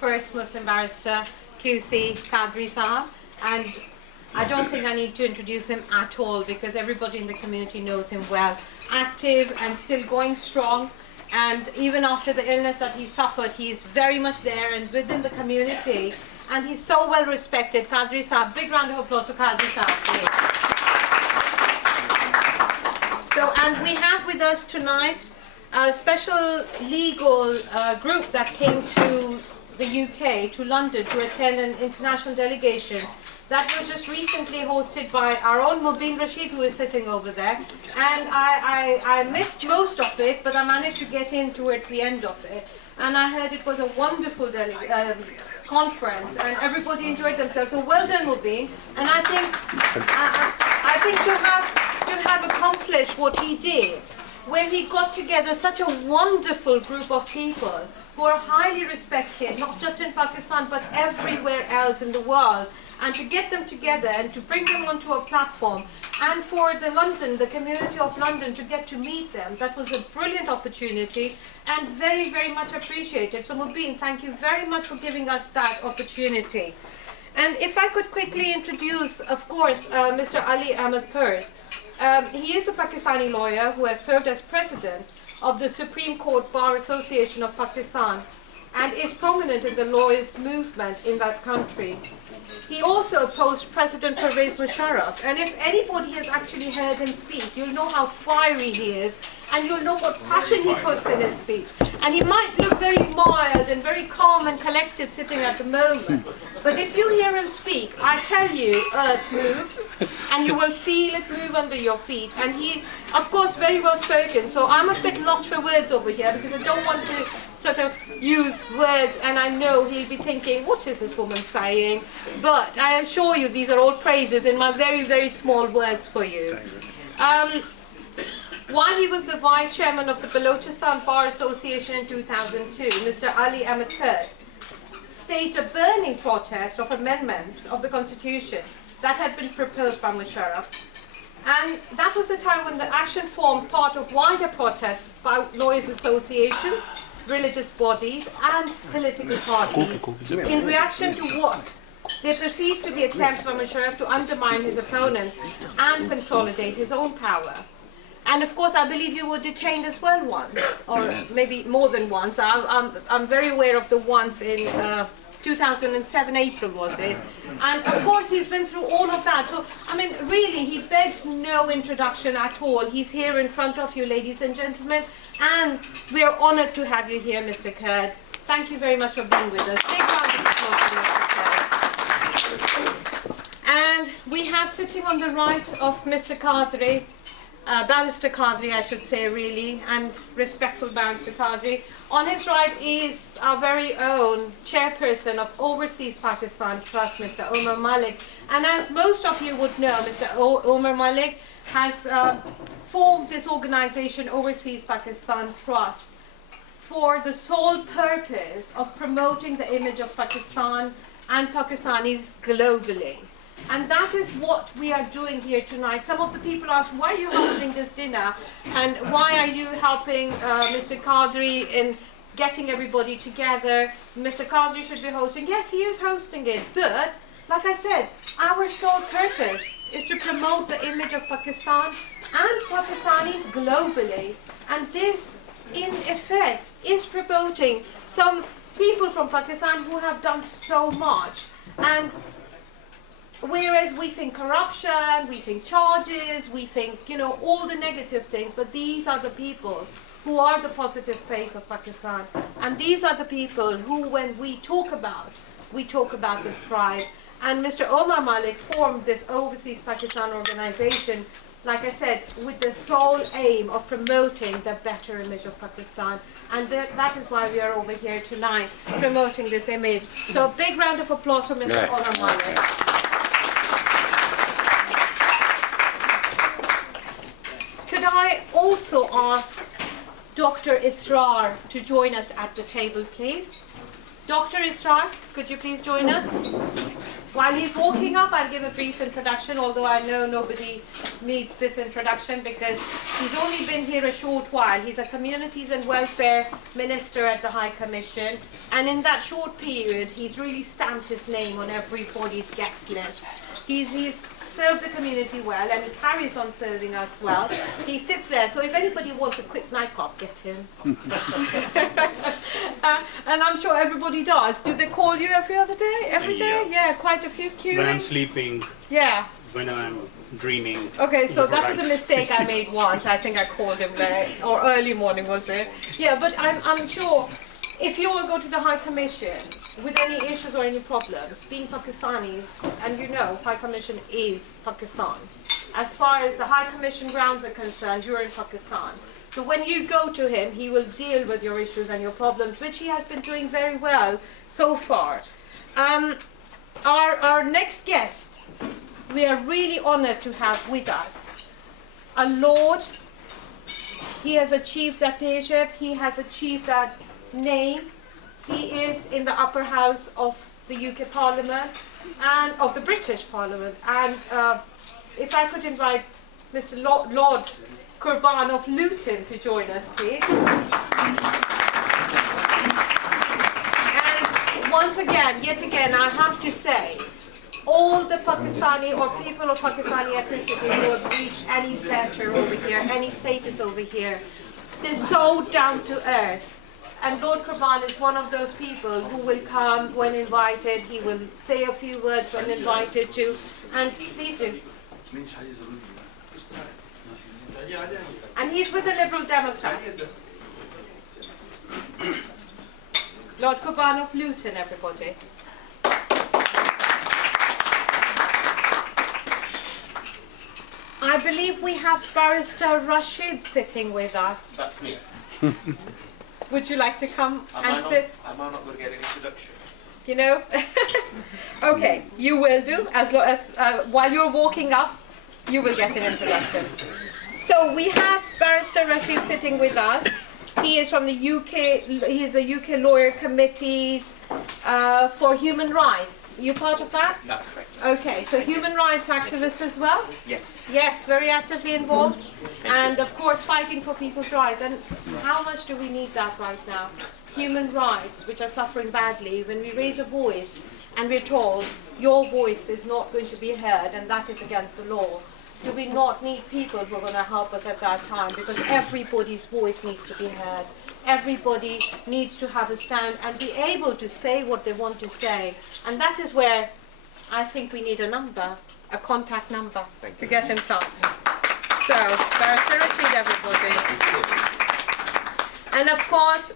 first Muslim barrister, QC Qadri Sahab, and I don't think I need to introduce him at all because everybody in the community knows him well. Active and still going strong, and even after the illness that he suffered, he's very much there and within the community, and he's so well respected. Qadri Sahab, big round of applause for Qadri Sahab, please. So, and we have with us tonight a special legal group that came to the UK, to London, to attend an international delegation that was just recently hosted by our own Mubin Rashid, who is sitting over there. And I missed most of it, but I managed to get in towards the end of it. And I heard it was a wonderful conference, and everybody enjoyed themselves. So well done, Mubin. And I think to have accomplished what he did, where he got together such a wonderful group of people who are highly respected, not just in Pakistan, but everywhere else in the world, and to get them together and to bring them onto a platform, and for the community of London to get to meet them, that was a brilliant opportunity and very, very much appreciated. So Mubin, thank you very much for giving us that opportunity. And if I could quickly introduce, of course, Mr. Ali Ahmed Kurd. He is a Pakistani lawyer who has served as president of the Supreme Court Bar Association of Pakistan and is prominent in the lawyers' movement in that country. He also opposed President Pervez Musharraf, and if anybody has actually heard him speak, you'll know how fiery he is, and you'll know what passion he puts in his speech. And he might look very mild and very calm and collected sitting at the moment, but if you hear him speak, I tell you, earth moves, and you will feel it move under your feet. And he, of course, very well spoken, so I'm a bit lost for words over here because I don't want to sort of use words, and I know he'll be thinking, what is this woman saying? But I assure you, these are all praises in my very, very small words for you. While he was the vice chairman of the Balochistan Bar Association in 2002, Mr. Ali Ahmed Kurd staged a burning protest of amendments of the constitution that had been proposed by Musharraf. And that was the time when the action formed part of wider protests by lawyers' associations, religious bodies, and political parties in reaction to what they perceived to be attempts by Musharraf to undermine his opponents and consolidate his own power. And of course, I believe you were detained as well once, or maybe more than once. I'm very aware of the once in 2007 April, was it? And of course, he's been through all of that. So, I mean, really, he begs no introduction at all. He's here in front of you, ladies and gentlemen, and we are honored to have you here, Mr. Kurd. Thank you very much for being with us. Big round of applause for Mr. Kurd. And we have sitting on the right of Mr. Qadri, Barrister Qadri, I should say, really, and respectful Barrister Qadri. On his right is our very own chairperson of Overseas Pakistan Trust, Mr. Omar Malik. And as most of you would know, Mr. Omar Malik has formed this organization, Overseas Pakistan Trust, for the sole purpose of promoting the image of Pakistan and Pakistanis globally. And that is what we are doing here tonight. Some of the people ask, why are you holding this dinner? And why are you helping Mr. Qadri in getting everybody together? Mr. Qadri should be hosting. Yes, he is hosting it. But, like I said, our sole purpose is to promote the image of Pakistan and Pakistanis globally. And this, in effect, is promoting some people from Pakistan who have done so much. And whereas we think corruption, we think charges, we think, you know, all the negative things, but these are the people who are the positive face of Pakistan. And these are the people who, when we talk about with pride. And Mr. Omar Malik formed this Overseas Pakistan organization, like I said, with the sole aim of promoting the better image of Pakistan. And that is why we are over here tonight, promoting this image. So a big round of applause for Mr. Omar Malik. Could I also ask Dr. Israr to join us at the table, please? Dr. Israr, could you please join us? While he's walking up, I'll give a brief introduction, although I know nobody needs this introduction because he's only been here a short while. He's a Communities and Welfare Minister at the High Commission, and in that short period, he's really stamped his name on everybody's guest list. He's served the community well, and he carries on serving us well. He sits there, so if anybody wants a quick nightcap, get him. And I'm sure everybody does. Do they call you every other day? Every day? Yeah, quite a few queuing. When I'm sleeping. Yeah. When I'm dreaming. Okay, so that was a mistake I made once. I think I called him late, or early morning, was it? Yeah, but I'm sure if you all go to the High Commission with any issues or any problems, being Pakistanis, and you know High Commission is Pakistan. As far as the High Commission grounds are concerned, you're in Pakistan. So when you go to him, he will deal with your issues and your problems, which he has been doing very well so far. Our next guest, we are really honored to have with us a Lord. He has achieved that paycheck, he has achieved that name. He is in the upper house of the UK Parliament and of the British Parliament. And if I could invite Mr. Lord Qurban of Luton to join us, please. And once again, yet again, I have to say, all the Pakistani or people of Pakistani ethnicity who have reached any stature over here, any status over here, they're so down to earth. And Lord Qurban is one of those people who will come when invited. He will say a few words when invited to. And please do. And he's with the Liberal Democrats. Lord Qurban of Luton, everybody. I believe we have Barrister Rashid sitting with us. That's me. Would you like to come and sit? Am I not going to get an introduction? You know? Okay, you will do. As while you're walking up, you will get an introduction. So we have Barrister Rashid sitting with us. He is from the UK. He is the UK Lawyer Committees for Human Rights. You part of that? That's correct. Okay, so human rights activist as well? Yes. Yes, very actively involved. And of course fighting for people's rights. And how much do we need that right now? Human rights, which are suffering badly, when we raise a voice and we're told your voice is not going to be heard and that is against the law. Do we not need people who are going to help us at that time? Because everybody's voice needs to be heard. Everybody needs to have a stand and be able to say what they want to say. And that is where I think we need a number, a contact number to get in touch. So, Barrister Rashid, everybody. And of course,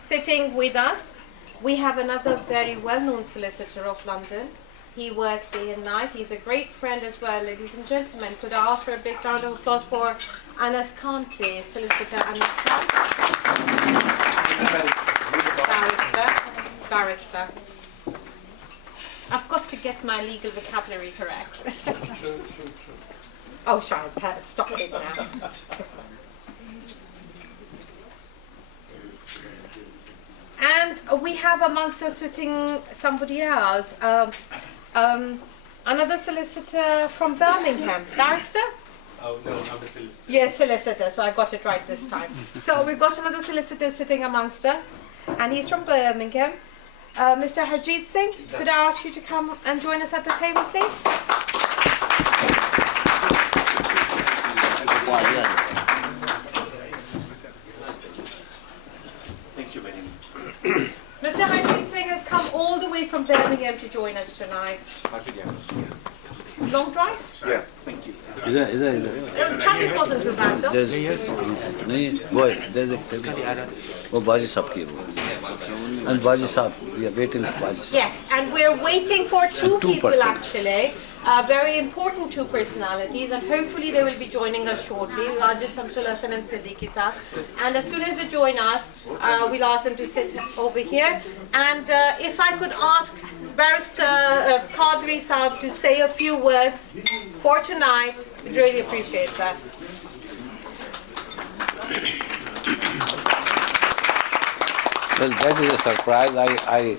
sitting with us, we have another very well-known solicitor of London. He works day and night. He's a great friend as well. Ladies and gentlemen, could I ask for a big round of applause for Anas Khan, please? Solicitor Anas Khan. Barrister. I've got to get my legal vocabulary correct. Oh, sure, I'll stop it now. And we have amongst us sitting somebody else. Another solicitor from Birmingham. Barrister? Oh, no, I'm a solicitor. Yes, solicitor, so I got it right this time. So we've got another solicitor sitting amongst us, and he's from Birmingham. Mr. Harjeet Singh, could I ask you to come and join us at the table, please? Thank you very much. Mr. Harjeet Singh has come all the way from Birmingham to join us tonight. Long drive? Yeah, thank you. The traffic wasn't too bad though. नहीं वो बाजी साहब की वो and बाजी साहब we are waiting for बाजी साहब. Yes, and we're waiting for two people persons. actually, very important two personalities, and hopefully they will be joining us shortly. Rajesh Shamsul Hassan and Siddiqui Saab. And as soon as they join us, we'll ask them to sit over here. And if I could ask Barrister Qadri Saab to say a few words for tonight, we'd really appreciate that. Well, that is a surprise. I